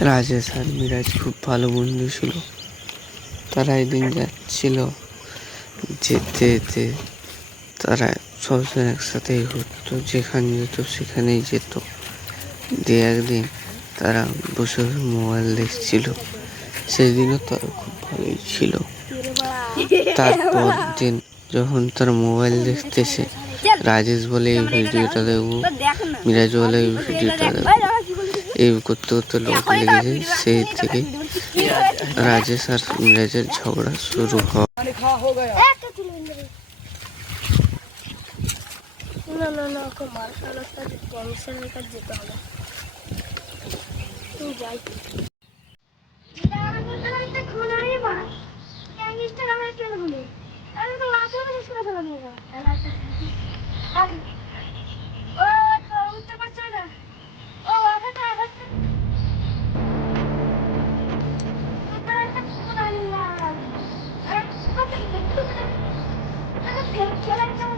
রাজেশ আর মিরাজ খুব ভালো বন্ধু ছিল। তারা একদিন যাচ্ছিল যেতে যেতে। তারা সবসময় একসাথেই ঘুরতো, যেখানে যেত সেখানেই যেত। দিয়ে একদিন তারা বসে মোবাইল দেখছিল। সেদিনও তারা খুব ভালোই ছিল। তারপর দিন যখন তার মোবাইল দেখতেছে, রাজেশ বলে, এই ভিডিওটা দেখব, মিরাজ বলে, এই ভিডিওটা দেখব। এই করতে করতে লোক লেগেছে সেই থেকে রাজেশ আর মিরাজের ঝগড়া শুরু হয় ছিল ইন্দ্রিয়। না না না ওকে ক্যান্সারের কাছে যেতে হবে। তুই যাই। আমি তো দিয়ে Can I come